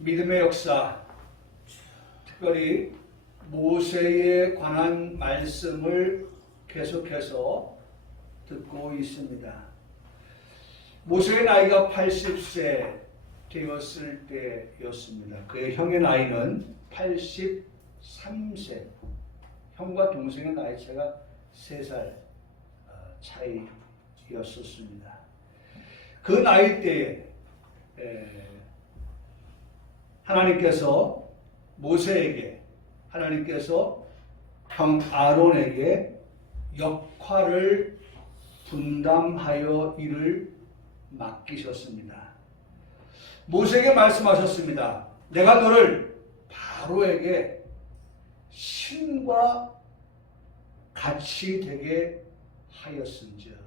믿음의 역사, 특별히 모세에 관한 말씀을 계속해서 듣고 있습니다. 모세의 나이가 80세 되었을 때였습니다. 그의 형의 나이는 83세. 형과 동생의 나이 차가 3살 차이였었습니다. 그 나이 때에 하나님께서 모세에게, 하나님께서 형 아론에게 역할을 분담하여 일을 맡기셨습니다. 모세에게 말씀하셨습니다. 내가 너를 바로에게 신과 같이 되게 하였은즉.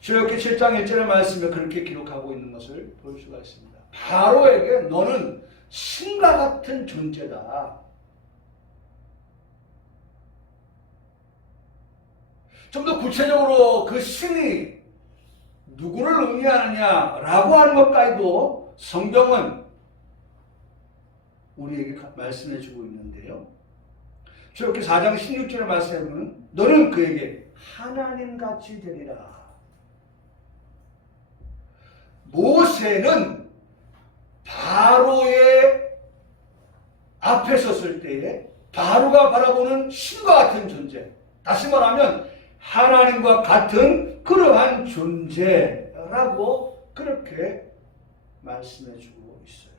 출애굽기 7장 1절의 말씀에 그렇게 기록하고 있는 것을 볼 수가 있습니다. 바로에게 너는 신과 같은 존재다. 좀 더 구체적으로 그 신이 누구를 의미하느냐라고 하는 것까지도 성경은 우리에게 말씀해 주고 있는데요. 출애굽기 4장 16절의 말씀에 보면 너는 그에게 하나님같이 되리라. 모세는 바로의 앞에 섰을 때에 바로가 바라보는 신과 같은 존재, 다시 말하면 하나님과 같은 그러한 존재라고 그렇게 말씀해 주고 있어요.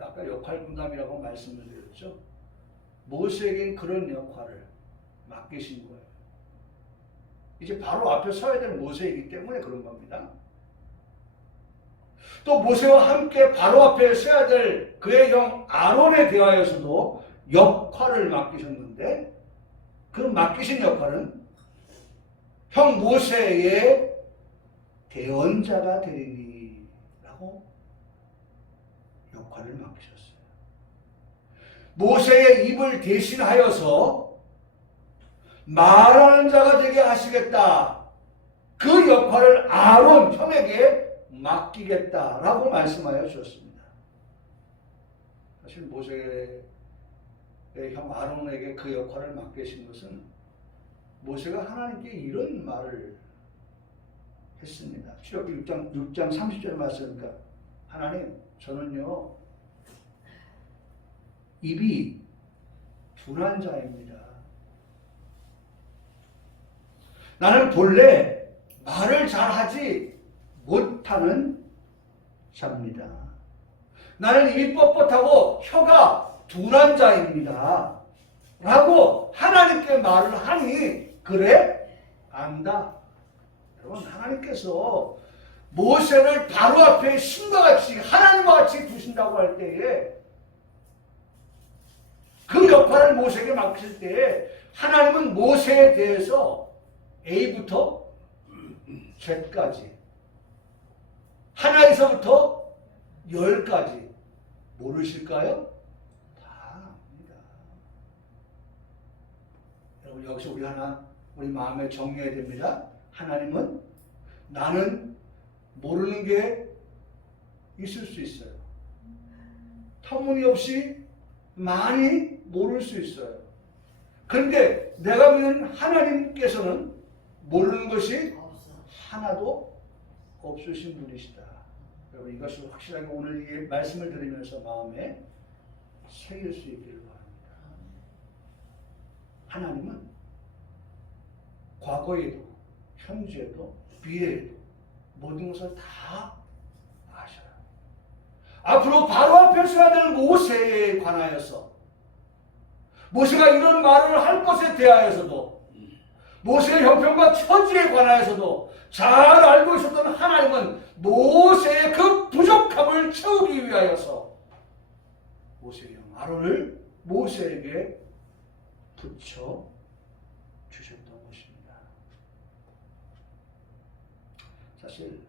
아까 역할 분담이라고 말씀을 드렸죠. 모세에게 그런 역할을 맡기신 거예요. 이제 바로 앞에 서야 될 모세이기 때문에 그런 겁니다. 또 모세와 함께 바로 앞에 서야 될 그의 형 아론에 대하여서도 역할을 맡기셨는데, 그 맡기신 역할은 형 모세의 대언자가 되리니 라고 역할을 맡기셨어요. 모세의 입을 대신하여서 말하는 자가 되게 하시겠다. 그 역할을 아론 형에게 맡기겠다라고 말씀하여 주셨습니다. 사실 모세의 형 아론에게 그 역할을 맡기신 것은 모세가 하나님께 이런 말을 했습니다. 출애굽기 6장 30절 말씀이니까 하나님, 저는요 입이 둔한 자입니다. 나는 본래 말을 잘하지 못하는 자입니다. 나는 입이 뻣뻣하고 혀가 둔한 자입니다. 라고 하나님께 말을 하니, 그래? 안다. 여러분, 하나님께서 모세를 바로 앞에 신과 같이, 하나님과 같이 두신다고 할 때에, 그 역할을 모세에게 맡길 때에 하나님은 모세에 대해서 A부터 Z까지, 하나에서부터 10까지 모르실까요? 다 압니다. 여러분, 여기서 우리 마음에 정리해야 됩니다. 하나님은 나는 모르는 게 있을 수 있어요. 터무니없이 많이 모를 수 있어요. 그런데 내가 믿는 하나님께서는 모르는 것이 하나도 없으신 분이시다. 여러분, 이것을 확실하게 오늘 이 말씀을 들으면서 마음에 새길 수 있기를 바랍니다. 하나님은 과거에도, 현재에도, 미래에도 모든 것을 다 아셔요. 앞으로 바로 앞에 서야 될 모세에 관하여서, 모세가 이런 말을 할 것에 대하여서도, 모세의 형편과 처지에 관하여서도 잘 알고 있었던 하나님은 모세의 그 부족함을 채우기 위하여서 모세의 형 아론을 모세에게 붙여 주셨던 것입니다. 사실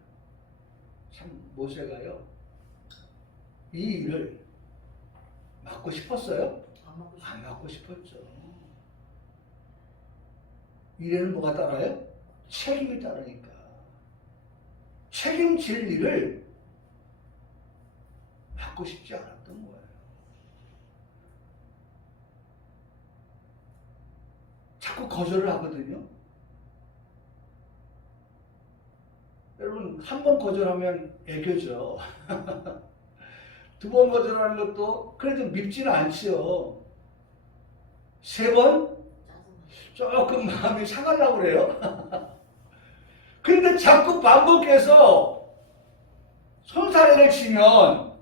참 모세가요, 이 일을 맡고 싶었어요? 안 맡고 싶었죠. 일에는 뭐가 따라요? 책임이 따르니까. 책임질 일을 받고 싶지 않았던 거예요. 자꾸 거절을 하거든요. 여러분, 한 번 거절하면 애교죠. 두 번 거절하는 것도 그래도 밉지는 않지요. 세 번? 조금 마음이 상하려고 그래요. 근데 자꾸 반복해서 손사래를 치면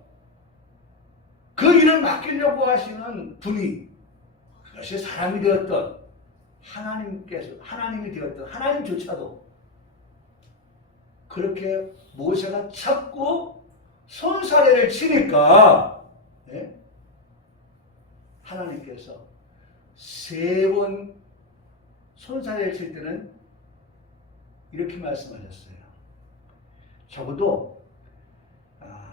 그 일을 맡기려고 하시는 분이, 그것이 사람이 되었던 하나님이 되었던 하나님조차도 그렇게 모세가 자꾸 손사래를 치니까, 예? 하나님께서 세 번 손사래를 칠 때는 이렇게 말씀하셨어요. 적어도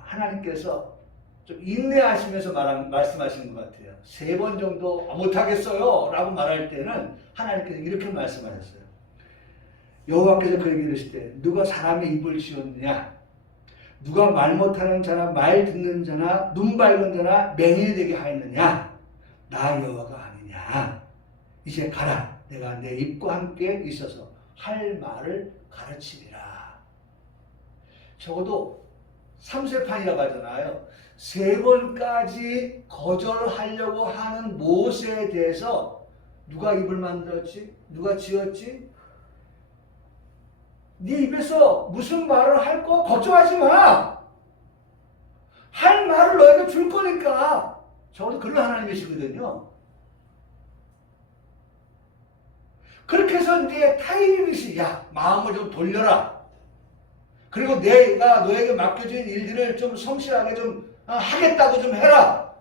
하나님께서 좀 인내하시면서 말씀하시는 것 같아요. 세 번 정도 못하겠어요 라고 말할 때는 하나님께서 이렇게 말씀하셨어요. 여호와께서 그에게 이르시되 누가 사람의 입을 지었느냐, 누가 말 못하는 자나 말 듣는 자나 눈 밝은 자나 맹인이 되게 하였느냐, 나 여호와가 아니냐. 이제 가라, 내가 내 입과 함께 있어서 할 말을 가르치리라. 적어도 3세판이라고 하잖아요. 세 번까지 거절하려고 하는 모세에 대해서 누가 입을 만들었지? 누가 지었지? 네 입에서 무슨 말을 할 거 걱정하지 마. 할 말을 너에게 줄 거니까. 적어도 그런 하나님이시거든요. 그렇게 해서 이제 타이밍이시, 야, 마음을 좀 돌려라. 그리고 내가 너에게 맡겨진 일들을 좀 성실하게 좀 하겠다고 좀 해라.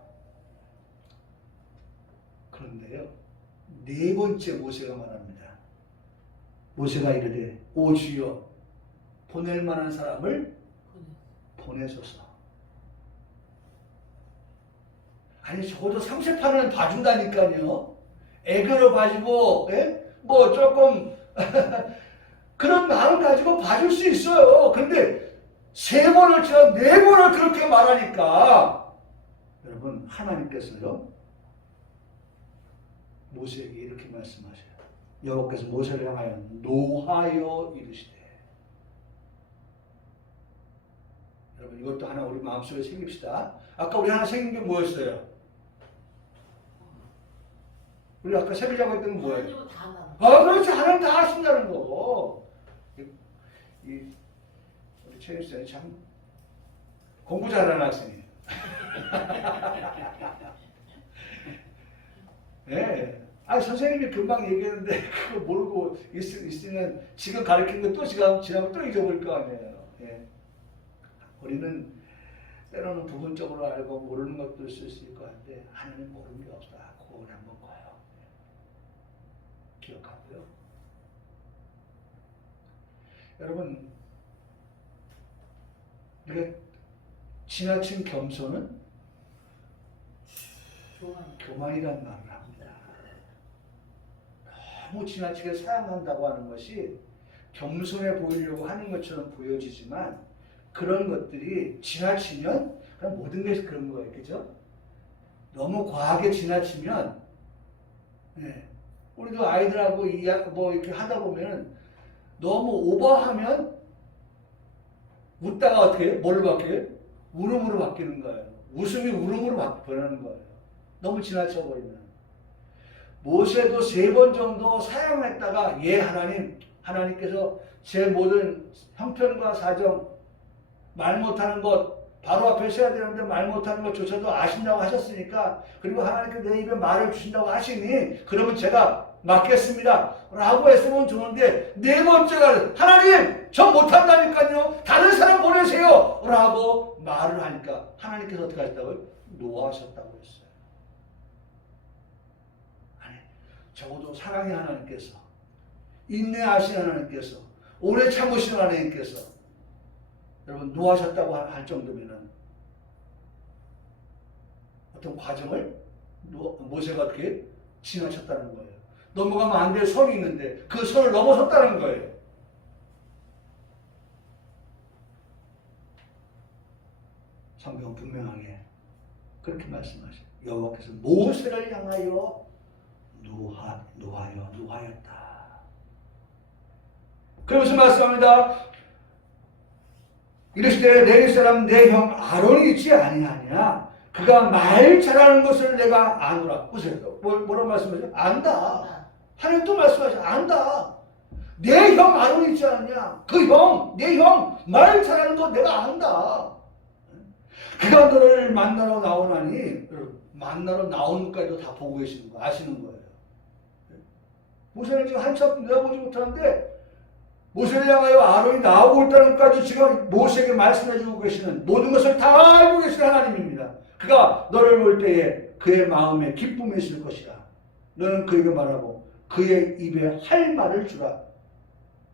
그런데요, 네 번째 모세가 말합니다. 모세가 이르되 오 주여, 보낼 만한 사람을 보내소서. 아니, 적어도 3세판은 봐준다니까요. 애교로 봐주고, 예? 뭐 조금 그런 마음 가지고 봐줄 수 있어요. 근데 세 번을 치고 네 번을 그렇게 말하니까, 여러분, 하나님께서요 모세에게 이렇게 말씀하셔요. 여호와께서 모세를 향하여 노하여 이르시되. 여러분, 이것도 하나 우리 마음속에 새깁시다. 아까 우리 하나 새긴 게 뭐였어요? 우리 아까 새기자고 했던 건 뭐예요? 그렇지. 하나님 다 하신다는 거. 우리 최일 쌤이 참 공부 잘하는 학생이에요. 네. 선생님이 금방 얘기했는데 그거 모르고 있으면 지금 가르친 거 또 지나면 또 잊어버릴 거 아니에요. 네. 우리는 때로는 부분적으로 알고 모르는 것도 있을 수 있을 것 같은데, 하나님 모르는 게 없다. 그걸 한번 봐요. 기억하고요. 여러분, 우리가 지나친 겸손은 교만이란 말을 합니다. 너무 지나치게 사용한다고 하는 것이 겸손해 보이려고 하는 것처럼 보여지지만, 그런 것들이 지나치면 그냥 모든 것이 그런 거예요. 그죠? 너무 과하게 지나치면, 네. 우리도 아이들하고 뭐 이렇게 하다 보면 너무 오버하면 웃다가 어떻게 해요? 뭐를 바뀌어요? 울음으로 바뀌는 거예요. 웃음이 울음으로 변하는 거예요. 너무 지나쳐 버리면. 모세도 3번 정도 사용했다가, 예, 하나님께서 제 모든 형편과 사정, 말 못하는 것, 바로 앞에 서야 되는데 말 못하는 것조차도 아신다고 하셨으니까, 그리고 하나님께서 내 입에 말을 주신다고 하시니 그러면 제가 맡겠습니다 라고 했으면 좋은데, 4번째가 하나님 저 못한다니까요, 다른 사람 보내세요 라고 말을 하니까 하나님께서 어떻게 하셨다고요? 노하셨다고 했어요. 아니, 적어도 사랑의 하나님께서, 인내하시는 하나님께서, 오래 참으시는 하나님께서 여러분 노하셨다고 할 정도면은 어떤 과정을 모세가 어떻게 지나쳤다는 거예요. 넘어가면 안 될 선이 있는데 그 선을 넘어섰다는 거예요. 성경 분명하게 그렇게 말씀하셔요. 여호와께서 모세를 향하여 노하였다. 그러면서 말씀합니다. 이르시되 레위 사람 내 형 아론이 있지 아니하냐? 그가 말 잘하는 것을 내가 아노라. 보세요. 뭐라고 말씀하세요? 안다. 하나님 또 말씀하세요. 안다. 내 형 아론이 있지 않냐? 그 형, 내 형 말 잘하는 거 내가 안다. 그가 너를 만나러 나오나니, 만나러 나오는 것까지도 다 보고 계시는 거 아시는 거예요. 모세는 지금 한참 내다보지 못하는데 모세를 향하여 아론이 나오고 있다는 것까지 지금 모세에게 말씀해주고 계시는 모든 것을 다 알고 계시는 하나님입니다. 그가 너를 볼 때에 그의 마음에 기쁨이 있을 것이다. 너는 그에게 말하고 그의 입에 할 말을 주라.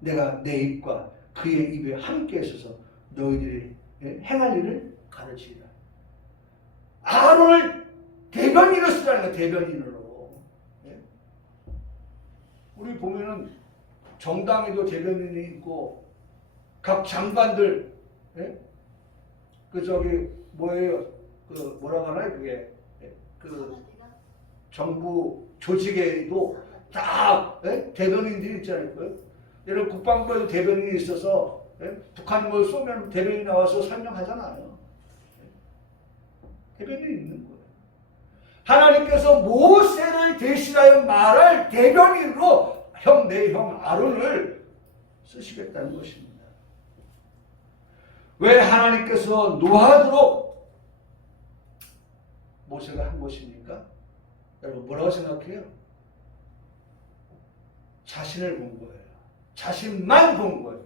내가 내 입과 그의 입에 함께 있어서 너희들이 행할 일을 가르치리라. 아론을 대변인으로 쓰라는 거야. 대변인으로. 우리 보면은 정당에도 대변인이 있고 각 장관들 그 저기 뭐예요? 그 뭐라고 하나요? 그게 그 정부 조직에도 다 대변인들이 있잖아요. 예를 국방부에도 대변인이 있어서 북한 뭐 쏘면 대변인이 나와서 설명하잖아요. 대변인이 있는 거예요. 하나님께서 모세를 대신하여 말할 대변인으로 내 형 아론을 쓰시겠다는 것입니다. 왜 하나님께서 노하도록 모세가 한 것입니까? 여러분 뭐라고 생각해요? 자신을 본 거예요. 자신만 본 거예요.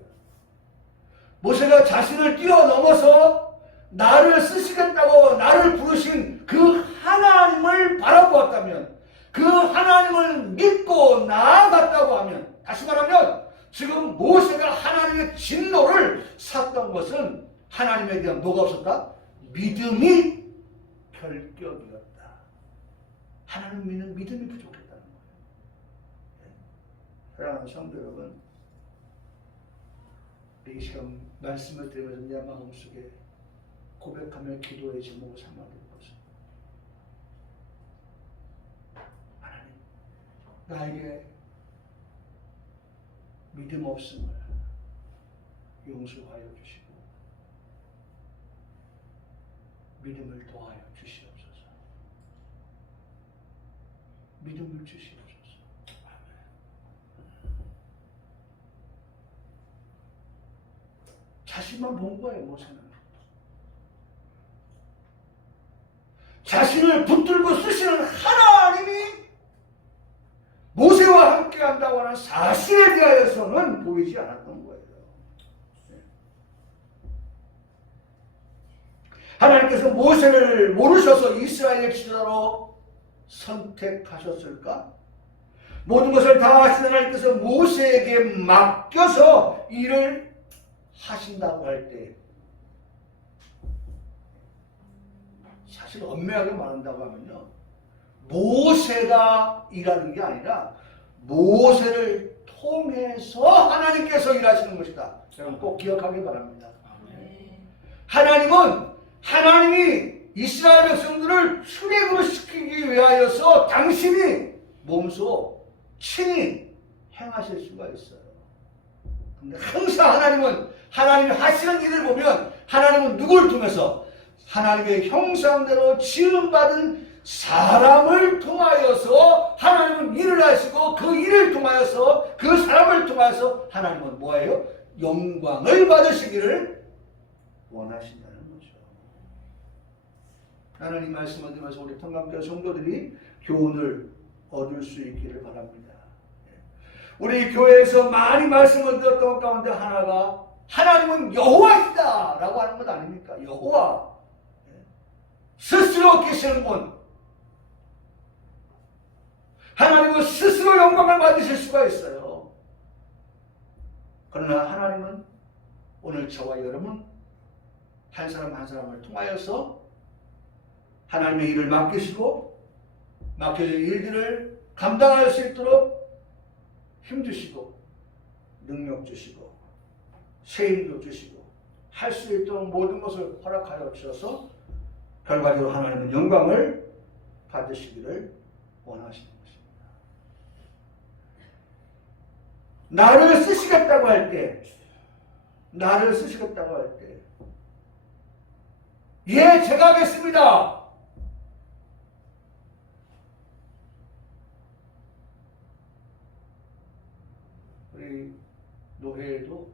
모세가 자신을 뛰어넘어서 나를 쓰시겠다고 나를 부르신 그 하나님을 바라보았다면, 그 하나님을 믿고 나아갔다고 하면, 다시 말하면 지금 모세가 하나님의 진노를 샀던 것은 하나님에 대한 뭐가 없었다? 믿음이 결격이었다. 하나님 믿는 믿음이 부족했다는 거예요. 사랑하는 성도 여러분, 이 시간 말씀을 들으면서 내 마음속에 고백하며 기도의 제목을 삼아둘 것은, 하나님 나에게 믿음 없음을 용서하여 주시고 믿음을 더하여 주시옵소서. 믿음을 주시옵소서. 아멘. 자신만 본 거예요. 모세는 자신을 붙들고 쓰시는 하나님이 모세와 함께 한다고 하는 사실에 대하여서는 보이지 않았던 거예요. 하나님께서 모세를 모르셔서 이스라엘 지도자로 선택하셨을까? 모든 것을 다 하신 하나님께서 모세에게 맡겨서 일을 하신다고 할 때, 사실 엄밀하게 말한다고 하면요, 모세가 일하는 게 아니라 모세를 통해서 하나님께서 일하시는 것이다. 여러분 꼭 기억하기 바랍니다. 하나님이 이스라엘 백성들을 출애굽을 시키기 위하여서 당신이 몸소 친히 행하실 수가 있어요. 근데 항상 하나님이 하시는 일을 보면 하나님은 누구를 통해서? 하나님의 형상대로 지음받은 사람을 통하여서 하나님은 일을 하시고 그 일을 통하여서 그 사람을 통하여서 하나님은 뭐예요? 영광을 받으시기를 원하신다는 거죠. 하나님 말씀을 들으면서 우리 평강교회 성도들이 교훈을 얻을 수 있기를 바랍니다. 우리 교회에서 많이 말씀을 들었던 것 가운데 하나가 하나님은 여호와이다 라고 하는 것 아닙니까? 여호와, 스스로 계시는 분, 하나님은 스스로 영광을 받으실 수가 있어요. 그러나 하나님은 오늘 저와 여러분 한 사람 한 사람을 통하여서 하나님의 일을 맡기시고 맡겨진 일들을 감당할 수 있도록 힘주시고 능력 주시고 세임도 주시고 할 수 있도록 모든 것을 허락하여 주셔서 결과적으로 하나님은 영광을 받으시기를 원하시는 것입니다. 나를 쓰시겠다고 할 때, 예, 제가 하겠습니다. 우리 노회에도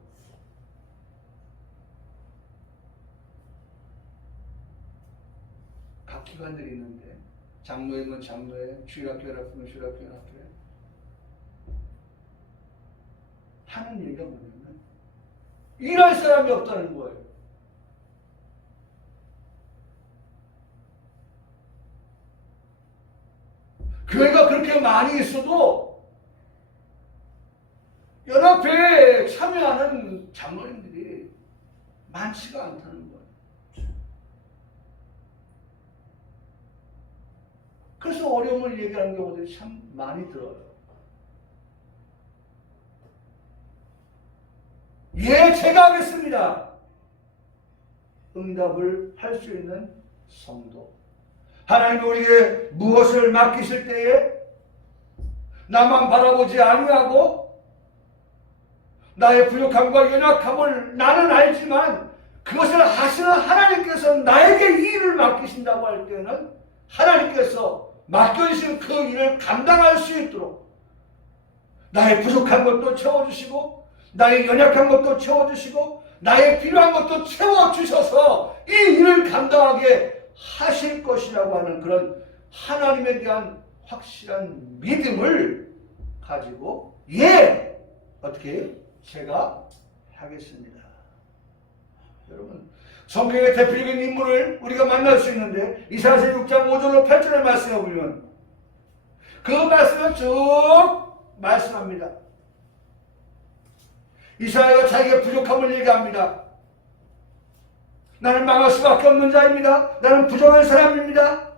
각 기관들이 있는데, 장로회면 장로회, 주일학교라면 주일학교에 하는 얘기가 뭐냐면 일할 사람이 없다는 거예요. 교회가 그렇게 많이 있어도 연합회에 참여하는 장로님들이 많지가 않다는 거예요. 그래서 어려움을 얘기하는 경우들이 참 많이 들어요. 예, 제가 하겠습니다. 응답을 할 수 있는 성도. 하나님이 우리에게 무엇을 맡기실 때에 나만 바라보지 아니하고 나의 부족함과 연약함을 나는 알지만 그것을 하시는 하나님께서 나에게 이 일을 맡기신다고 할 때는 하나님께서 맡겨주신 그 일을 감당할 수 있도록 나의 부족한 것도 채워주시고 나의 연약한 것도 채워주시고 나의 필요한 것도 채워주셔서 이 일을 감당하게 하실 것이라고 하는 그런 하나님에 대한 확실한 믿음을 가지고 예! 어떻게 해요? 제가 하겠습니다. 여러분 성경의 대표적인 인물을 우리가 만날 수 있는데 이사야서 6장 5절로 8절의 말씀에 보면 그 말씀을 쭉 말씀합니다. 이사야가 자기의 부족함을 얘기합니다. 나는 망할 수밖에 없는 자입니다. 나는 부정한 사람입니다.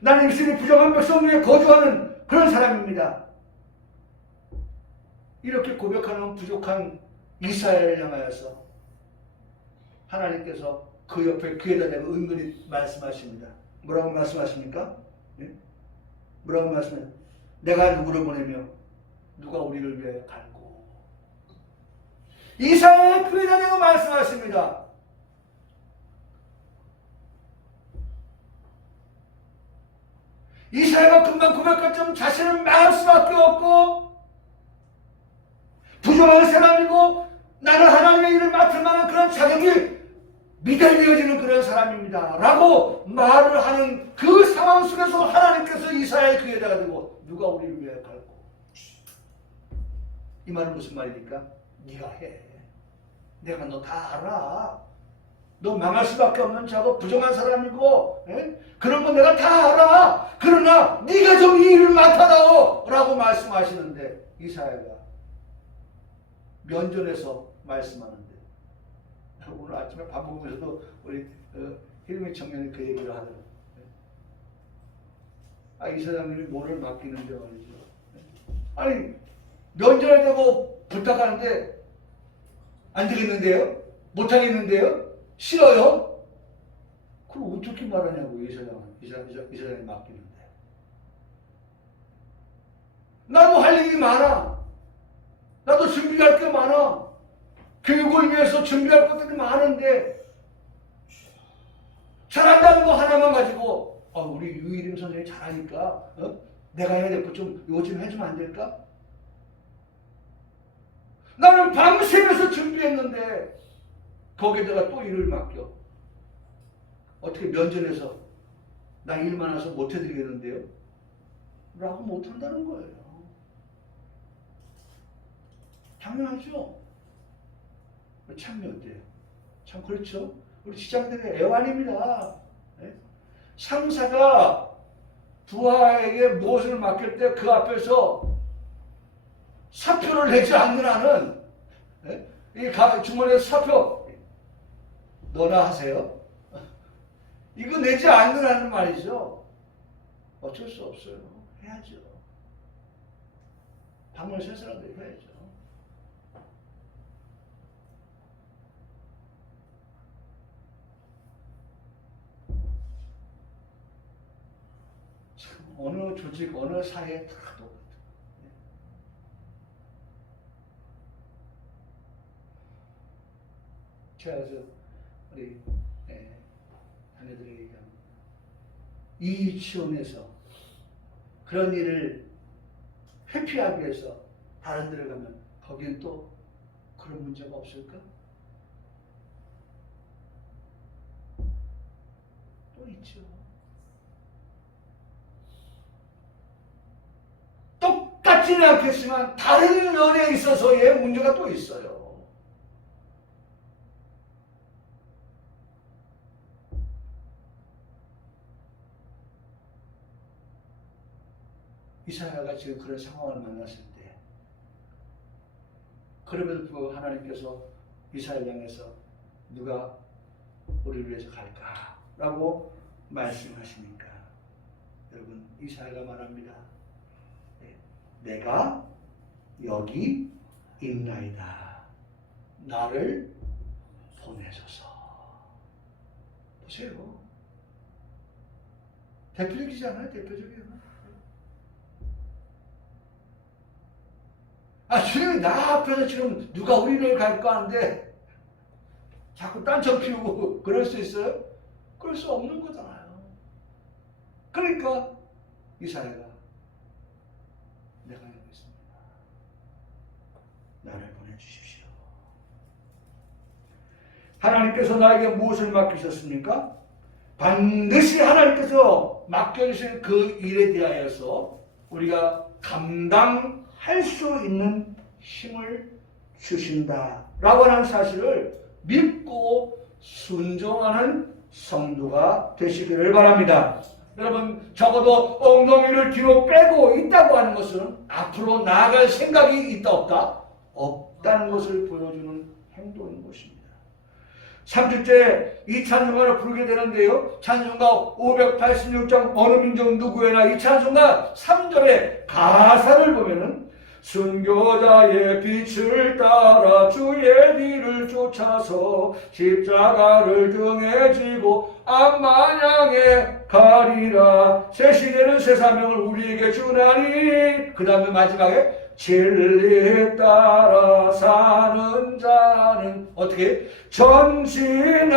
나는 임신이 부정한 백성 중에 거주하는 그런 사람입니다. 이렇게 고백하는 부족한 이사야를 향하여서 하나님께서 그 옆에 귀에다 대고 은근히 말씀하십니다. 뭐라고 말씀하십니까? 네? 뭐라고 말씀해요? 내가 누구를 보내며 누가 우리를 위해 갈고. 이사야의 귀에다 대고 말씀하십니다. 이사야가 금방 고백할 점 자신은 망할 수밖에 없고 부정한 사람이고 나는 하나님의 일을 맡을 만한 그런 자격이 미달되어지는 그런 사람입니다. 라고 말을 하는 그 상황 속에서 하나님께서 이사야의 귀에다가 대고 누가 우리를 위해 갈고. 이 말은 무슨 말입니까? 네가 해. 내가 너 다 알아. 너 망할 수밖에 없는 자고 부정한 사람이고 그런 거 내가 다 알아. 그러나 네가 좀 이 일을 맡아다오 라고 말씀하시는데 이사야가 면전에서 말씀하는데 오늘 아침에 밥 먹으면서도 우리 힐미 청년이 그 얘기를 하더라고요. 이 사장님이 뭐를 맡기는데 말이죠. 아니 면전에 대고 부탁하는데 안 되겠는데요? 못하겠는데요? 싫어요? 그럼 어떻게 말하냐고 이 사장이 맡기는데. 나도 할 일이 많아. 나도 준비할 게 많아. 교육을 위해서 준비할 것들이 많은데 잘한다는 거 하나만 가지고 우리 유일임 선생님이 잘하니까 내가 해야 될 거 좀 요즘 해주면 안 될까? 나는 밤새면서 준비했는데 거기에다가 또 일을 맡겨. 어떻게 면전에서 나 일 많아서 못 해드리겠는데요? 라고 못한다는 거예요. 당연하죠. 참여 어때요? 참 그렇죠. 우리 직장들의 애환입니다. 네? 상사가 부하에게 무엇을 맡길 때 그 앞에서 사표를 내지 않는 한은 네? 이 주머니에 사표 너나 하세요. 이거 내지 않는 한은 말이죠. 어쩔 수 없어요. 해야죠. 방문 세서라도 해야죠. 어느 조직, 어느 사회에 다 똑같아요. 제가 그래서 우리 자녀들에게 얘기합니다. 이 유치원에서 그런 일을 회피하기 위해서 다른 데를 가면 거기는 또 그런 문제가 없을까? 또 있죠. 똑같지는 않겠지만 다른 면에 있어서의 문제가 또 있어요. 이사야가 지금 그런 상황을 만났을 때 그럼에도 불구하고 하나님께서 이사야를 향해서 누가 우리를 위해서 갈까? 라고 말씀하시니까 여러분 이사야가 말합니다. 내가 여기 있나이다. 나를 보내소서. 보세요. 대표적이지 않아요? 대표적이에요. 주님이 나 앞에서 지금 누가 우리를 갈까 하는데 자꾸 딴청 피우고 그럴 수 있어요? 그럴 수 없는 거잖아요. 그러니까 이사야가 내가 여기 있습니다. 나를 보내주십시오. 하나님께서 나에게 무엇을 맡기셨습니까? 반드시 하나님께서 맡겨주신 그 일에 대하여서 우리가 감당할 수 있는 힘을 주신다라고 하는 사실을 믿고 순종하는 성도가 되시기를 바랍니다. 여러분 적어도 엉덩이를 뒤로 빼고 있다고 하는 것은 앞으로 나아갈 생각이 있다 없다? 없다는 것을 보여주는 행동인 것입니다. 3주째 이 찬송가를 부르게 되는데요. 찬송가 586장 어느 민족 누구에나 이 찬송가 3절의 가사를 보면은 순교자의 빛을 따라 주의 뒤를 쫓아서 십자가를 등에 지고 암만양에 가리라. 새 시대는 새 사명을 우리에게 주나니 그 다음에 마지막에 진리 따라 사는 자는 어떻게? 전진하리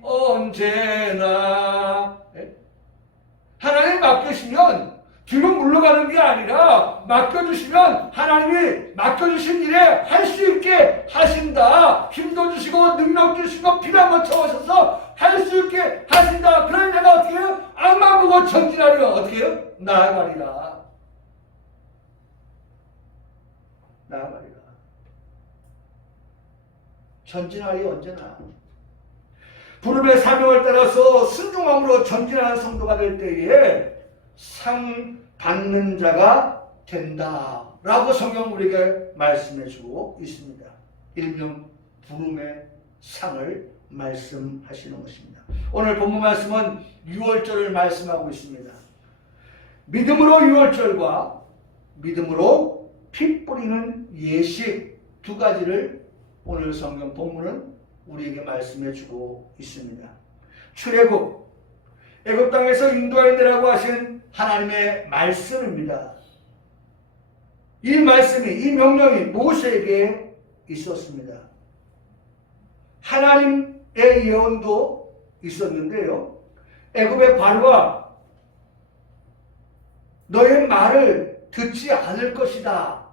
언제나. 하나님 맡기시면 뒤로 물러가는 게 아니라 맡겨주시면 하나님이 맡겨주신 일에 할 수 있게 하신다. 힘도 주시고 능력 주시고 필요한 것 채우셔서 할 수 있게 하신다. 그러니 내가 어떻게 해요? 앞만 보고 전진하리라. 어떻게 해요? 나아가리라. 나아가리라. 전진하리 언제나. 부름의 사명을 따라서 순종함으로 전진하는 성도가 될 때에 상 받는 자가 된다라고 성경 우리에게 말씀해주고 있습니다. 일명 부름의 상을 말씀하시는 것입니다. 오늘 본문 말씀은 유월절을 말씀하고 있습니다. 믿음으로 유월절과 믿음으로 피 뿌리는 예식 두 가지를 오늘 성경 본문은 우리에게 말씀해주고 있습니다. 출애굽 애굽 땅에서 인도하여내라고 하신 하나님의 말씀입니다. 이 말씀이, 이 명령이 모세에게 있었습니다. 하나님의 예언도 있었는데요. 애굽의 바로가 너의 말을 듣지 않을 것이다.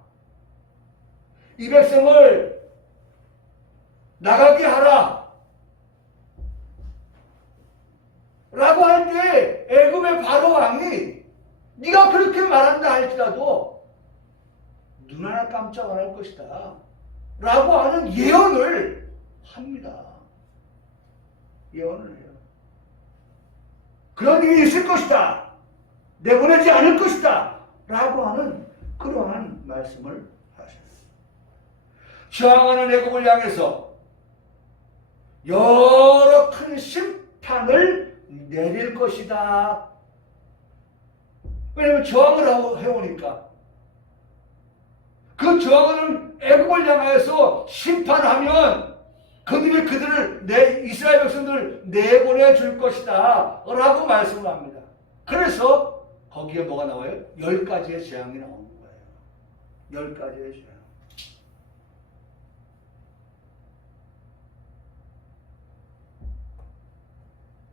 이 백성을 나가게 하라. 라고 할 때 애굽의 바로 왕이 네가 그렇게 말한다 할지라도 눈 하나 깜짝 안 할 것이다 라고 하는 예언을 합니다. 예언을 해요. 그런 일이 있을 것이다. 내보내지 않을 것이다 라고 하는 그러한 말씀을 하셨어요. 저항하는 애굽을 향해서 여러 큰 심판을 내릴 것이다. 왜냐하면 저항을 해오니까 그 저항하는 애굽을 향해서 심판하면 그들을 내 이스라엘 백성들을 내보내 줄 것이다 라고 말씀을 합니다. 그래서 거기에 뭐가 나와요? 10가지의 재앙이 나오는 거예요. 10가지의 재앙.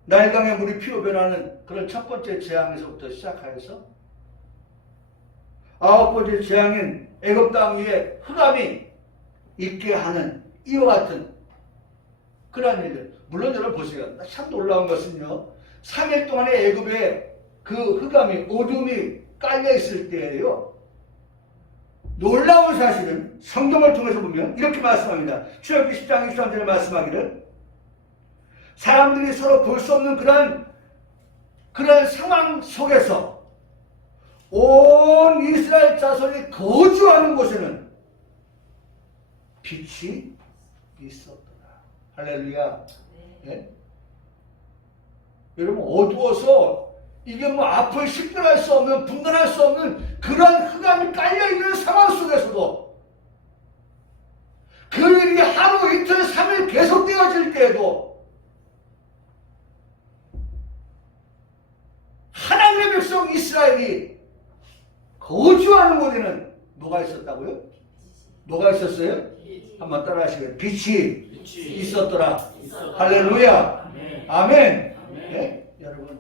나일강의 물이 피로 변하는 그런 첫 번째 재앙에서부터 시작하여서 9번째 재앙인 애굽 땅 위에 흑암이 있게 하는 이와 같은 그러한 일들. 물론 여러분 보세요. 참 놀라운 것은요. 3일 동안의 애굽에 그 흑암이 어둠이 깔려 있을 때예요. 놀라운 사실은 성경을 통해서 보면 이렇게 말씀합니다. 출애굽기 10장 23절에 말씀하기를 사람들이 서로 볼 수 없는 그런 상황 속에서 온 이스라엘 자손이 거주하는 곳에는 빛이 있었더라. 할렐루야. 네? 여러분 어두워서 이게 뭐 앞을 식별할 수 없는 분간할 수 없는 그런 흑암이 깔려있는 상황 속에서도 그 일이 하루 이틀 3일 계속되어질 때에도 하나님의 백성 이스라엘이 거주하는 곳에는 뭐가 있었다고요? 뭐가 있었어요? 한번 따라 하시겠어요? 빛이 있었더라. 할렐루야. 아멘. 네? 여러분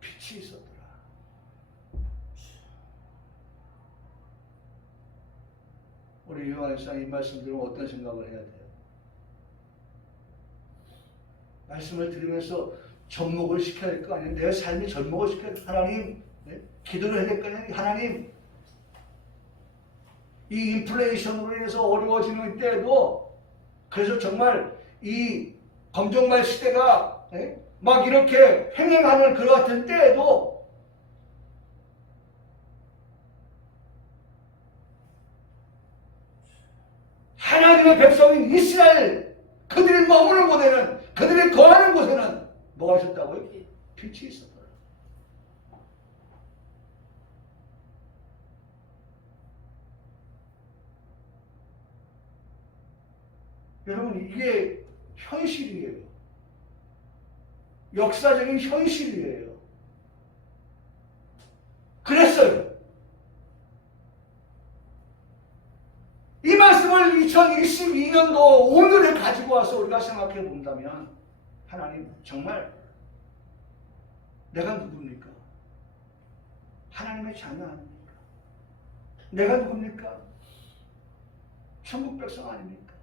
빛이 있었더라. 우리 요한일상 이 말씀 들으면 어떤 생각을 해야 돼요? 말씀을 들으면서 접목을 시켜야 될 거 아니에요? 내 삶이 접목을 시켜야 될 하나님, 네? 기도를 해야 될 거 아니에요? 하나님, 이 인플레이션으로 인해서 어려워지는 때에도 그래서 정말 이 검정말 시대가 네? 막 이렇게 횡행하는 그 같은 때에도 하나님의 백성인 이스라엘 그들이 머무는 곳에는 그들이 거하는 곳에는 뭐가 있었다고요? 빛이 있었더라. 여러분 이게 현실이에요. 역사적인 현실이에요. 그랬어요. 이 말씀을 2022년도 오늘에 가지고 와서 우리가 생각해 본다면 하나님 정말 내가 누굽니까? 하나님의 자녀 아닙니까? 내가 누굽니까? 천국 백성 아닙니까?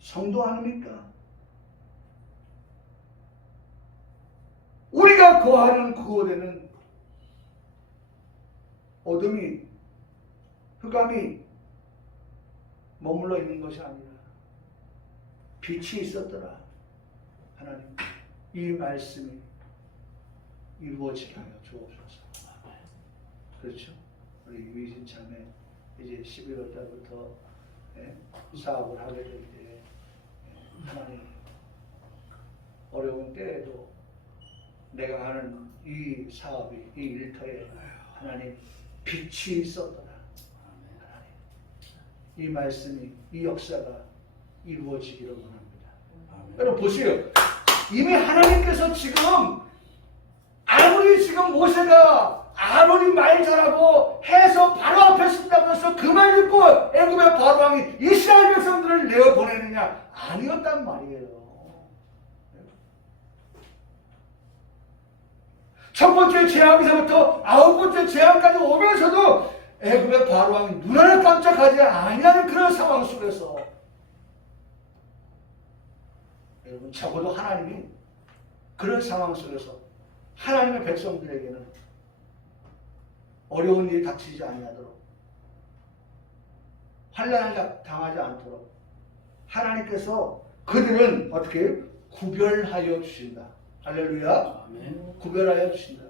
성도 아닙니까? 우리가 거하는 그곳에는 어둠이 흑암이 머물러 있는 것이 아니라 빛이 있었더라. 하나님 이 말씀이 이루어지게 하여 주옵소서. 그렇죠? 우리 유희진 자매 이제 11월 달부터 사업을 하게 될 때 하나님 어려운 때에도 내가 하는 이 사업이 이 일터에 하나님 빛이 있었더라. 하나님 이 말씀이 이 역사가 이루어지기를 원합니다. 여러분 보세요. 이미 하나님께서 지금 아무리 지금 모세가 아무리 말 잘하고 해서 바로 앞에 쓴다고 해서 그 말 듣고 애굽의 바로왕이 이스라엘 백성들을 내어보내느냐? 아니었단 말이에요. 첫 번째 재앙에서부터 9번째 재앙까지 오면서도 애굽의 바로왕이 눈 하나 깜짝하지 아니하는 그런 상황 속에서 여러분 적어도 하나님이 그런 상황 속에서 하나님의 백성들에게는 어려운 일이 닥치지 아니하도록 환난을 당하지 않도록 하나님께서 그들은 어떻게 해요? 구별하여 주신다. 할렐루야. 아멘. 구별하여 주신다.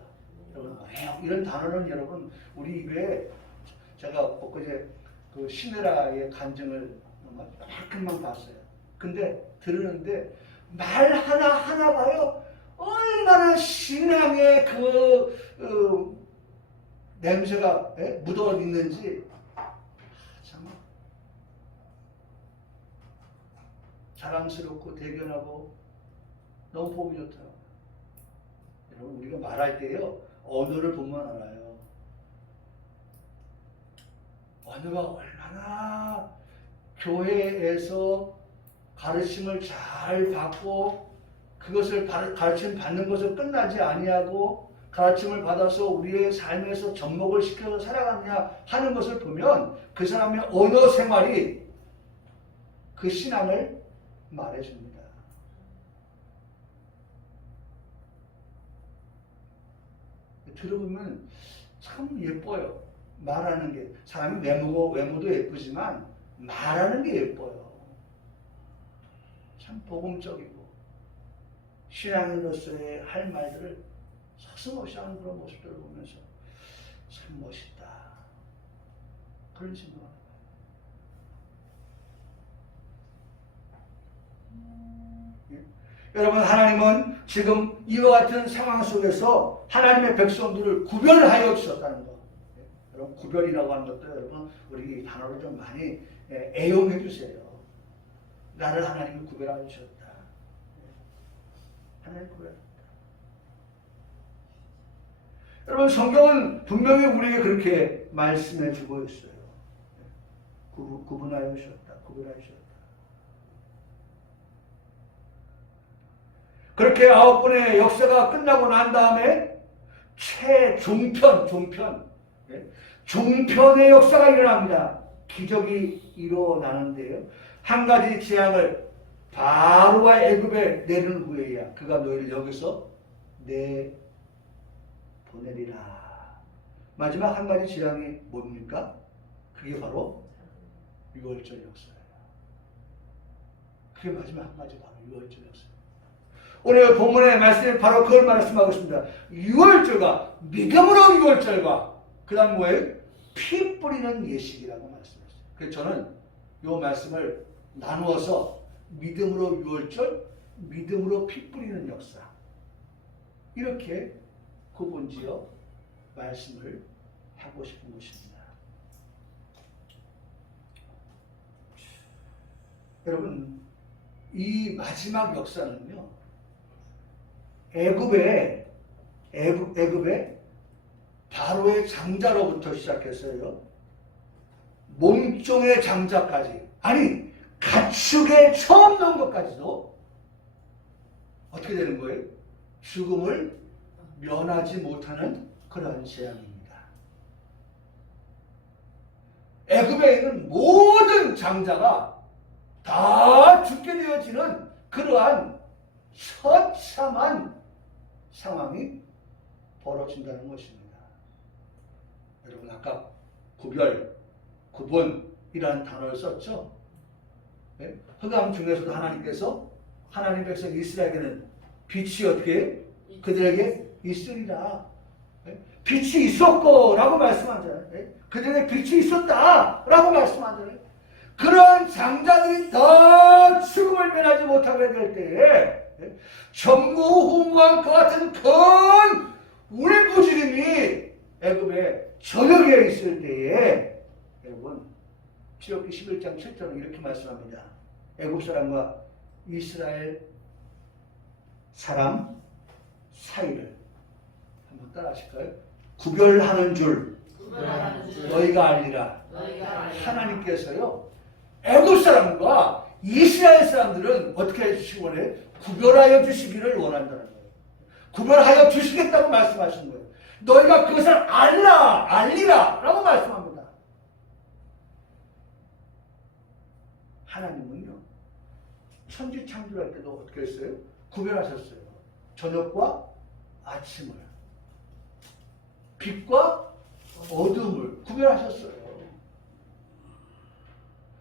여러분 이런 단어는 여러분 우리 입에 제가 엊그제 그 시네라의 간증을 조금만 봤어요. 근데 들으는데 말 하나 봐요. 얼마나 신앙의 그 냄새가 묻어 있는지 참 자랑스럽고 대견하고 너무 보기 좋더라고요. 여러분 우리가 말할 때요 언어를 보면 알아요. 언어가 얼마나 교회에서 가르침을 잘 받고 그것을 가르침 받는 것을 끝나지 아니하고 가르침을 받아서 우리의 삶에서 접목을 시켜서 살아가느냐 하는 것을 보면 그 사람의 언어 생활이 그 신앙을 말해줍니다. 들어보면 참 예뻐요. 말하는 게 사람이 외모도 예쁘지만 말하는 게 예뻐요. 참 복음적이고 신앙인으로서의 할 말들을 서슴없이 하는 그런 모습들을 보면서 참 멋있다 그런 생각을 합니다. 여러분 하나님은 지금 이와 같은 상황 속에서 하나님의 백성들을 구별하여 주셨다는 것. 여러분 구별이라고 하는 것도 여러분 우리 단어를 좀 많이 애용해 주세요. 나를 하나님이 구별하여 주셨다. 하나님 구별했다. 여러분 성경은 분명히 우리에게 그렇게 말씀해 주고 있어요. 구분하여 주셨다. 구별하여 주셨다. 그렇게 9번의 역사가 끝나고 난 다음에 종편의 역사가 일어납니다. 기적이 일어나는데요. 한 가지 재앙을 바로와 애굽에 내리는 후에야 그가 너희를 여기서 내보내리라. 마지막 한 가지 재앙이 뭡니까? 그게 바로 6월절 역사예요. 그게 마지막 한 가지 바로 6월절 역사예요. 오늘 본문의 말씀이 바로 그걸 말씀하고 있습니다. 6월절과 믿음으로 6월절과 그 다음 뭐예요? 피 뿌리는 예식이라고 말씀했어요. 그래서 저는 이 말씀을 나누어서 믿음으로 6월절, 믿음으로 피 뿌리는 역사 이렇게 구분지어 말씀을 하고 싶은 것입니다. 여러분 이 마지막 역사는요 애굽의 바로의 장자로부터 시작해서요 몸종의 장자까지 아니 가축에 처음 넣은 것까지도 어떻게 되는 거예요? 죽음을 면하지 못하는 그러한 재앙입니다. 애굽에 있는 모든 장자가 다 죽게 되어지는 그러한 처참한 상황이 벌어진다는 것입니다. 여러분 아까 구분이라는 단어를 썼죠. 네? 흑암 중에서도 하나님께서 하나님 백성 이스라엘에게는 빛이 어떻게 그들에게 있으리라. 네? 빛이 있었고 라고 말씀하잖아요. 네? 그들에게 빛이 있었다 라고 말씀하잖아요. 그런 장자들이 더 죽음을 면하지 못하게 될 때에 전무후무한 것 같은 큰 울부짖음이 애굽의 저녁에 있을 때에 여러분 출애굽기 11장 7절은 이렇게 말씀합니다. 애굽 사람과 이스라엘 사람 사이를 한번 따라 하실까요? 구별하는 줄 너희가 알리라. 하나님께서요 애굽 사람과 이스라엘 사람들은 어떻게 해주시고 원해요? 구별하여 주시기를 원한다는 거예요. 구별하여 주시겠다고 말씀하신 거예요. 너희가 그것을 알리라 라고 말씀합니다. 하나님은요 천지 창조할 때도 어떻게 했어요? 구별하셨어요. 저녁과 아침을, 빛과 어둠을 구별하셨어요.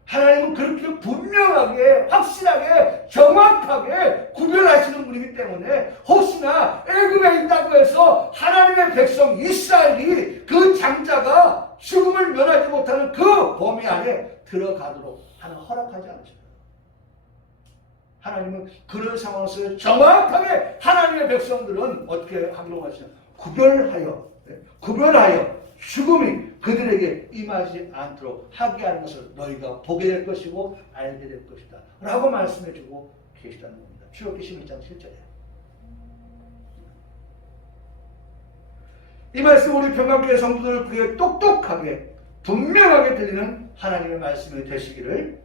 하나님은 그렇게 분명하게, 확실하게, 정확하게 구별하시는 분이기 때문에 혹시나 애굽에 있다고 해서 하나님의 백성 이스라엘이 그 장자가 죽음을 면하지 못하는 그 범위 안에 들어가도록 하나님 허락하지 않으셔요. 하나님은 그런 상황에서 정확하게 하나님의 백성들은 어떻게 하기로 하시냐? 구별하여 죽음이 그들에게 임하지 않도록 하게 하는 것을 너희가 보게 될 것이고 알게 될 것이다 라고 말씀해 주고 계시다는 겁니다. 출애굽기 11장 7절에 이 말씀 우리 평강교회 성도들 귀에 똑똑하게 분명하게 들리는 하나님의 말씀이 되시기를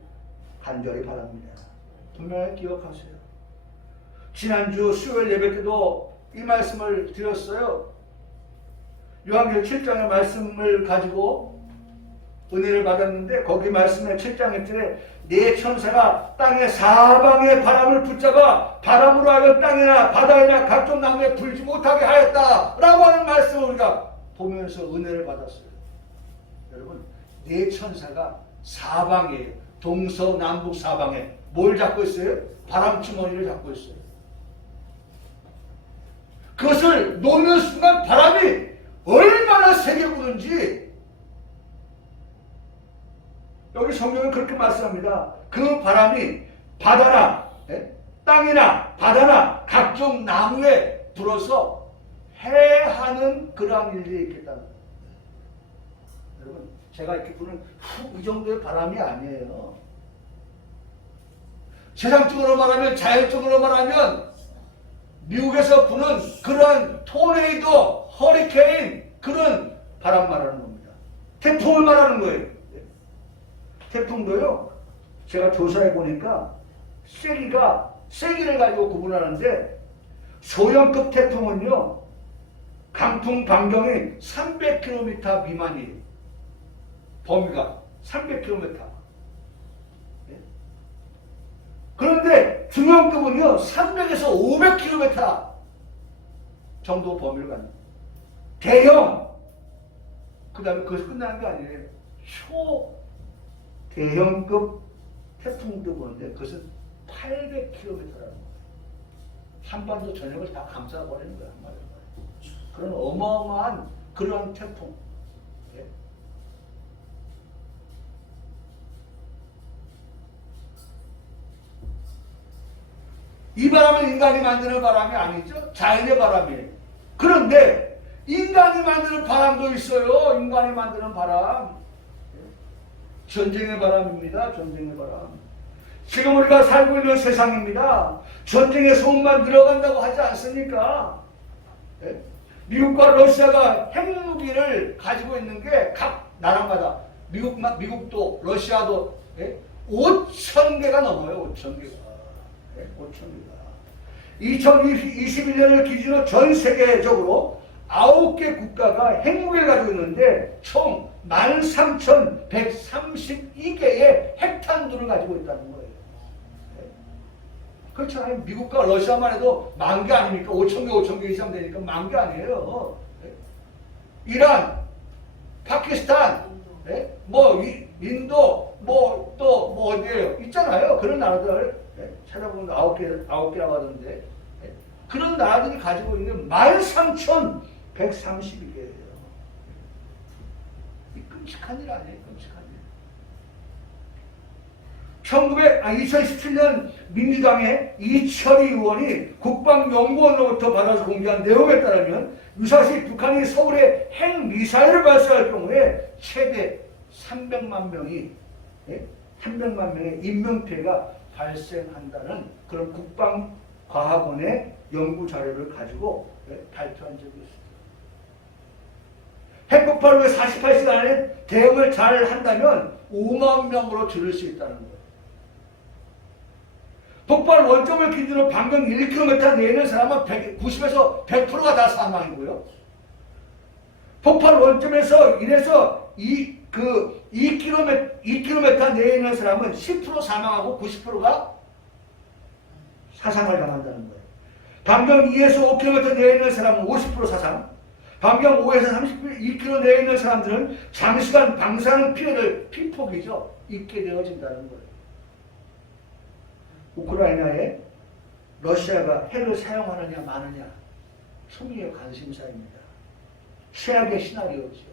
간절히 바랍니다. 분명히 기억하세요. 지난주 수요일 예배 때도 이 말씀을 드렸어요. 요한계시록 7장의 말씀을 가지고 은혜를 받았는데 거기 말씀의 7장 1절에 네 천사가 땅의 사방의 바람을 붙잡아 바람으로 하여 땅이나 바다이나 각종 나무에 불지 못하게 하였다 라고 하는 말씀을 우리가 보면서 은혜를 받았어요. 여러분, 네 천사가 사방에 동서남북 사방에 뭘 잡고 있어요? 바람주머니를 잡고 있어요. 그것을 놓는 순간 바람이 얼마나 세게 부는지 여기 성경은 그렇게 말씀합니다. 그 바람이 바다나 땅이나 바다나 각종 나무에 불어서 해하는 그러한 일들이 있겠다는 거예요. 여러분, 제가 이렇게 부는 이 정도의 바람이 아니에요. 세상적으로 말하면, 자연적으로 말하면 미국에서 부는 그러한 토네이도, 허리케인 그런 바람 말하는 겁니다. 태풍을 말하는 거예요. 태풍도요, 제가 조사해 보니까 세기를 가지고 구분하는데 소형급 태풍은요 강풍 반경이 300km 미만이에요. 범위가 300km. 그런데 중형급은요 300에서 500km 정도 범위를 갖는 대형, 그 다음에 그것이 끝나는 게 아니에요. 초대형급 태풍도 보는데 그것은 800km라는 거예요. 한반도 전역을 다 감싸버리는 거야. 그런 어마어마한 그런 태풍. 예? 이 바람은 인간이 만드는 바람이 아니죠. 자연의 바람이에요. 그런데 인간이 만드는 바람도 있어요. 인간이 만드는 바람. 전쟁의 바람입니다. 전쟁의 바람. 지금 우리가 살고 있는 세상입니다. 전쟁의 소문만 들어간다고 하지 않습니까? 예? 미국과 러시아가 핵무기를 가지고 있는 게 각 나라마다 미국도 러시아도 5,000개가 넘어요. 5,000개가. 5,000개가. 2021년을 기준으로 전 세계적으로 9개 국가가 핵무기를 가지고 있는데 총 13,132개의 핵탄두를 가지고 있다는 거예요. 그렇잖아요. 미국과 러시아만 해도 10,000개 아닙니까? 5,000개 이상 되니까 10,000개 아니에요. 이란, 파키스탄, 인도, 또 어디에요? 있잖아요. 그런 나라들 찾아보면 9개라고 하던데 그런 나라들이 가지고 있는 13,132개예요. 끔찍한 일 아니에요. 끔찍한 일. 2017년 민주당의 이철희 의원이 국방연구원으로부터 받아서 공개한 내용에 따르면 유사시 북한이 서울에 핵미사일을 발사할 경우에 최대 300만 명의 인명피해가 발생한다는 그런 국방과학원의 연구 자료를 가지고 발표한 적이 있습니다. 핵폭발 후에 48시간 안에 대응을 잘 한다면 5만 명으로 줄일 수 있다는 거예요. 폭발 원점을 기준으로 반경 1km 내에 있는 사람은 90에서 100%가 다 사망이고요. 폭발 원점에서 인해서 2km 내에 있는 사람은 10% 사망하고 90%가 사상을 당한다는 거예요. 반경 2에서 5km 내에 있는 사람은 50% 사상, 반경 5에서 32km 내에 있는 사람들은 장시간 방사능 피해를 피폭이죠. 입게 되어진다는 거예요. 우크라이나에 러시아가 핵을 사용하느냐 마느냐 초미의 관심사입니다. 최악의 시나리오죠.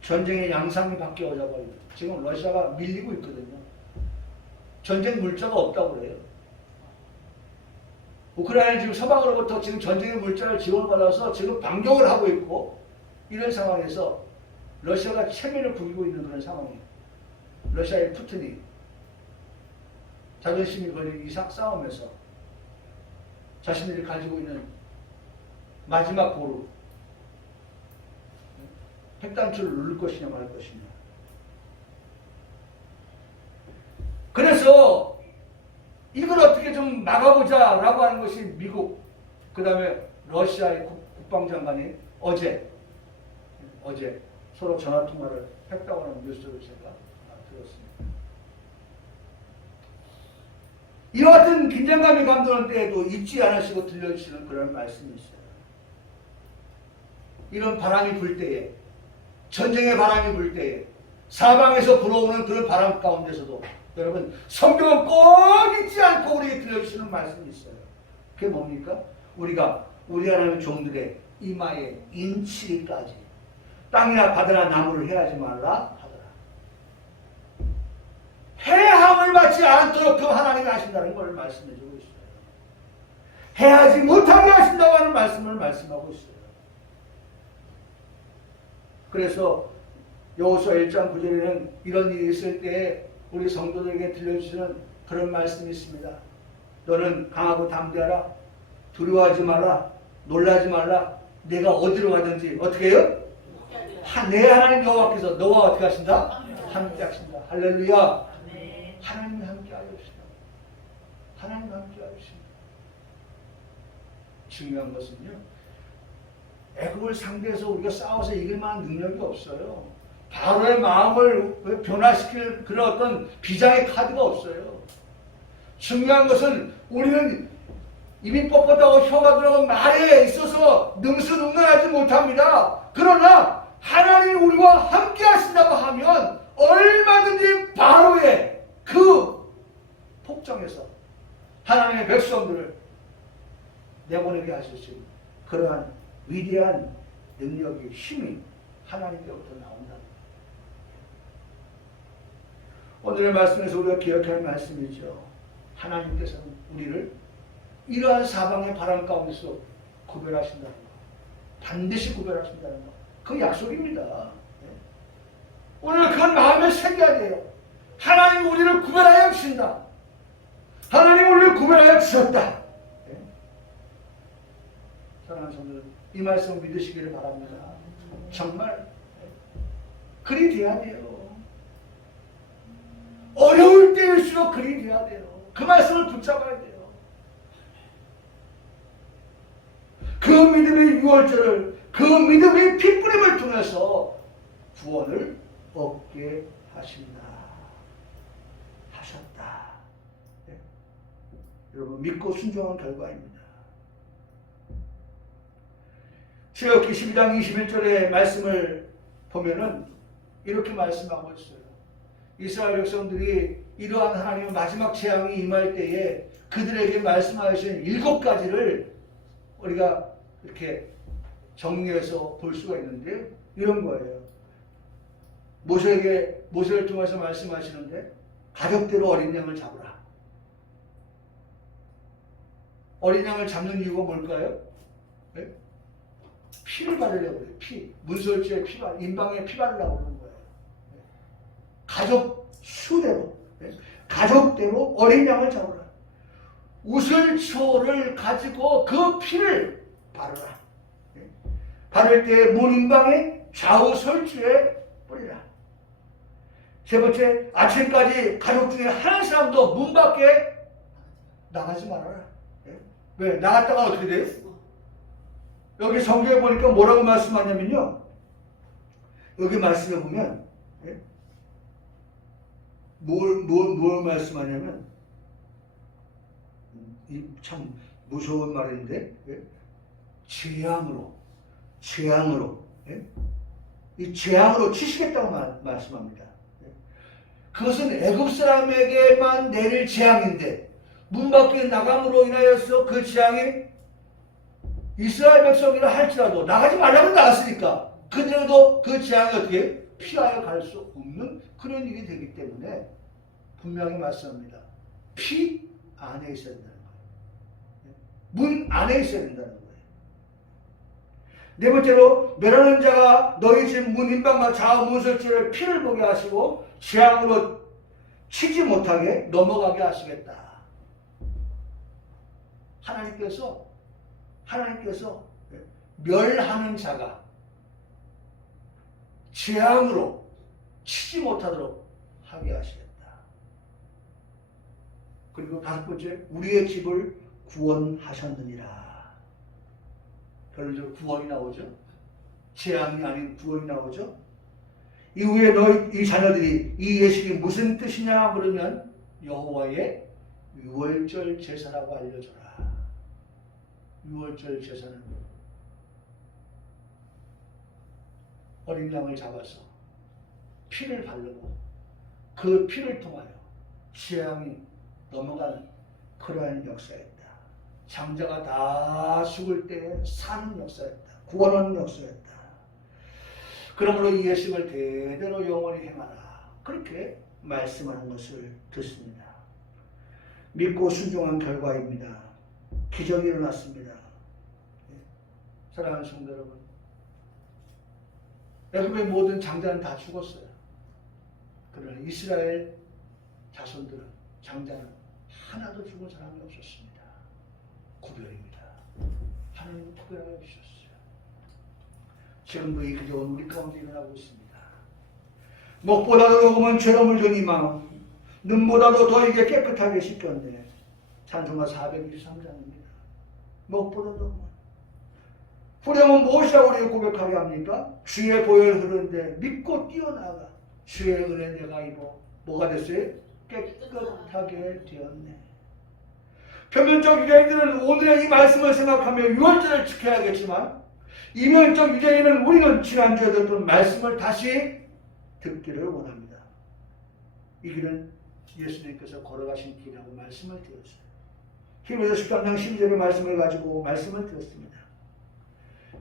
전쟁의 양상이 바뀌어져 버리고 지금 러시아가 밀리고 있거든요. 전쟁 물자가 없다고 그래요. 우크라이나는 지금 서방으로부터 지금 전쟁의 물자를 지원받아서 지금 반격을 하고 있고 이런 상황에서 러시아가 체면을 부리고 있는 그런 상황이에요. 러시아의 푸틴이 자존심이 걸린 이 싸움에서 자신들이 가지고 있는 마지막 보루, 핵단추를 누를 것이냐 말 것이냐. 그래서 이걸 어떻게 좀 막아보자라고 하는 것이 미국, 그 다음에 러시아의 국방장관이 어제 서로 전화통화를 했다고 하는 뉴스를 제가 들었습니다. 이와 같은 긴장감이 감도는 때에도 잊지 않으시고 들려주시는 그런 말씀이 있어요. 이런 바람이 불 때에, 전쟁의 바람이 불 때에, 사방에서 불어오는 그런 바람 가운데서도 여러분 성경은 꼭 잊지 않고 우리에게 들려주시는 말씀이 있어요. 그게 뭡니까? 우리가 우리 하나님의 종들의 이마에 인치리까지 땅이나 바다나 나무를 해하지 말라 하더라. 해함을 받지 않도록 그 하나님이 하신다는 걸 말씀해주고 있어요. 해하지 못하게 하신다고 하는 말씀을 말씀하고 있어요. 그래서 여호수아 1장 9절에는 이런 일이 있을 때 우리 성도들에게 들려주시는 그런 말씀이 있습니다. 너는 강하고 담대하라. 두려워하지 마라. 놀라지 말라. 내가 어디로 가든지 어떻게 해요? 내 하나님 여호와께서 너와 어떻게 하신다? 함께 하신다. 할렐루야. 하나님이 함께 하십니다. 하나님이 함께 하십니다. 중요한 것은요, 애굽을 상대해서 우리가 싸워서 이길 만한 능력이 없어요. 바로의 마음을 변화시킬 그런 어떤 비장의 카드가 없어요. 중요한 것은 우리는 입이 뻣뻣하고 혀가 들어간 말에 있어서 능수능란하지 못합니다. 그러나 하나님 우리와 함께 하신다고 하면 얼마든지 바로의 그 폭정에서 하나님의 백성들을 내보내게 하실 수 있는 그러한 위대한 능력이, 힘이 하나님께로부터 나온다. 오늘의 말씀에서 우리가 기억할 말씀이죠. 하나님께서는 우리를 이러한 사방의 바람 가운데서 구별하신다는 것, 반드시 구별하신다는 것, 그 약속입니다. 오늘 그건 마음에 새겨야 돼요. 하나님 우리를 구별하여 주신다. 하나님 우리를 구별하여 주셨다. 사랑하는 성도들, 이 말씀 믿으시기를 바랍니다. 정말 그리 돼야 돼요. 어려울 때일수록 그리 돼야 돼요. 그 말씀을 붙잡아야 돼요. 그 믿음의 유월절을, 그 믿음의 핏뿌림을 통해서 구원을 얻게 하신다. 하셨다. 네. 여러분 믿고 순종한 결과입니다. 출애굽기 12장 21절의 말씀을 보면은 이렇게 말씀하고 있어요. 이스라엘 백성들이 이러한 하나님의 마지막 재앙이 임할 때에 그들에게 말씀하신 7가지를 우리가 이렇게 정리해서 볼 수가 있는데 이런 거예요. 모세를 통해서 말씀하시는데 가격대로 어린 양을 잡으라. 어린 양을 잡는 이유가 뭘까요? 네? 피를 바르려고 해요. 피. 문설주에 인방에 피 바르려고 하는 거예요. 가족 수대로, 가족대로 어린 양을 잡으라. 우슬초를 가지고 그 피를 바르라. 바를 때 문인방의 좌우 설주에 뿌리라. 세 번째, 아침까지 가족 중에 한 사람도 문 밖에 나가지 말아라. 왜? 나갔다가 어떻게 돼요? 여기 성경에 보니까 뭐라고 말씀하냐면요. 여기 말씀해 보면 뭘 말씀하냐면 참 무서운 말인데 재앙으로 이 재앙으로 치시겠다고 말씀합니다. 그것은 애굽 사람에게만 내릴 재앙인데 문 밖에 나감으로 인하여서 그 재앙이 이스라엘 백성이라 할지라도 나가지 말라고 나갔으니까 그들도 그 재앙이 어떻게 피하여 갈 수 없는 그런 일이 되기 때문에 분명히 말씀합니다. 피 안에 있어야 된다는 거예요. 문 안에 있어야 된다는 거예요. 네 번째로 멸하는 자가 너희 집 문 인방과 좌우 문설주에 피를 보게 하시고 재앙으로 치지 못하게 넘어가게 하시겠다. 하나님께서 멸하는 자가 재앙으로 치지 못하도록 하게 하시겠다. 그리고 다섯 번째, 우리의 집을 구원하셨느니라. 결론적으로 구원이 나오죠. 재앙이 아닌 구원이 나오죠. 이후에 너희 이 자녀들이 이 예식이 무슨 뜻이냐 그러면 여호와의 유월절 제사라고 알려줘라. 유월절 제사는 어린 양을 잡아서 피를 바르고 그 피를 통하여 재앙이 넘어가는 그러한 역사였다. 장자가 다 죽을 때 사는 역사였다. 구원하는 역사였다. 그러므로 이 예식을 대대로 영원히 행하라. 그렇게 말씀하는 것을 듣습니다. 믿고 순종한 결과입니다. 기적이 일어났습니다. 사랑하는 성도 여러분, 애굽의 모든 장자는 다 죽었어요. 그러나 이스라엘 자손들은, 장자는 하나도 죽은 사람이 없었습니다. 구별입니다. 하나님은 구별하여 주셨어요. 지금도 이 기적은 우리 가운데 일어나고 있습니다. 목보다도 녹으면 죄로 물든 이 마음, 눈보다도 더에게 깨끗하게 씻겼네. 찬송가 423장입니다. 목보다도 녹으면. 후렴은 무엇이라고 우리를 고백하게 합니까? 주의 보혈 흐르는데 믿고 뛰어나가 주의 은혜 내가 입어 뭐가 됐어요? 깨끗하게 되었네. 표면적 유대인들은 오늘의 이 말씀을 생각하며 유월절을 지켜야겠지만 이면적 유대인은 우리는 지난주에 듣던 말씀을 다시 듣기를 원합니다. 이 길은 예수님께서 걸어가신 길이라고 말씀을 드렸어요. 히브리서 13장 12절의 말씀을 가지고 말씀을 드렸습니다.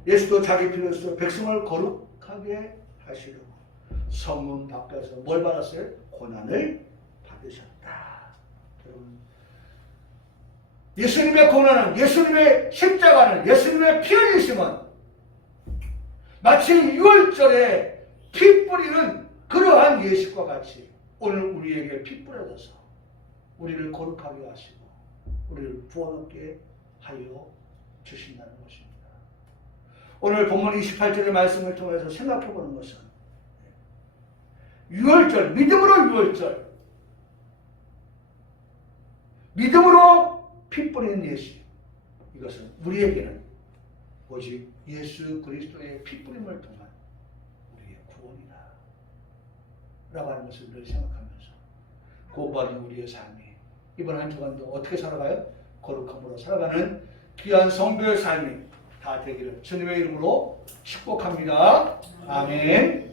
예수도 자기 피로써 백성을 거룩하게 하시려고 성문 밖에서 뭘 받았어요? 고난을 받으셨다. 여러분, 예수님의 고난은, 예수님의 십자가는, 예수님의 피 흘리심은 마치 유월절에 피 뿌리는 그러한 예식과 같이 오늘 우리에게 피 뿌려져서 우리를 거룩하게 하시고 우리를 구원 얻게 하여 주신다는 것입니다. 오늘 본문 28절의 말씀을 통해서 생각해 보는 것은 유월절, 믿음으로 유월절, 믿음으로 피 뿌리는 예식, 이것은 우리에게는 오직 예수 그리스도의 피 뿌림을 통한 우리의 구원이다 라고 하는 것을 늘 생각하면서 고부하는 우리의 삶이 이번 한 주간도 어떻게 살아가요? 거룩함으로 살아가는 귀한 성도의 삶이 다 되기를 주님의 이름으로 축복합니다. 아멘.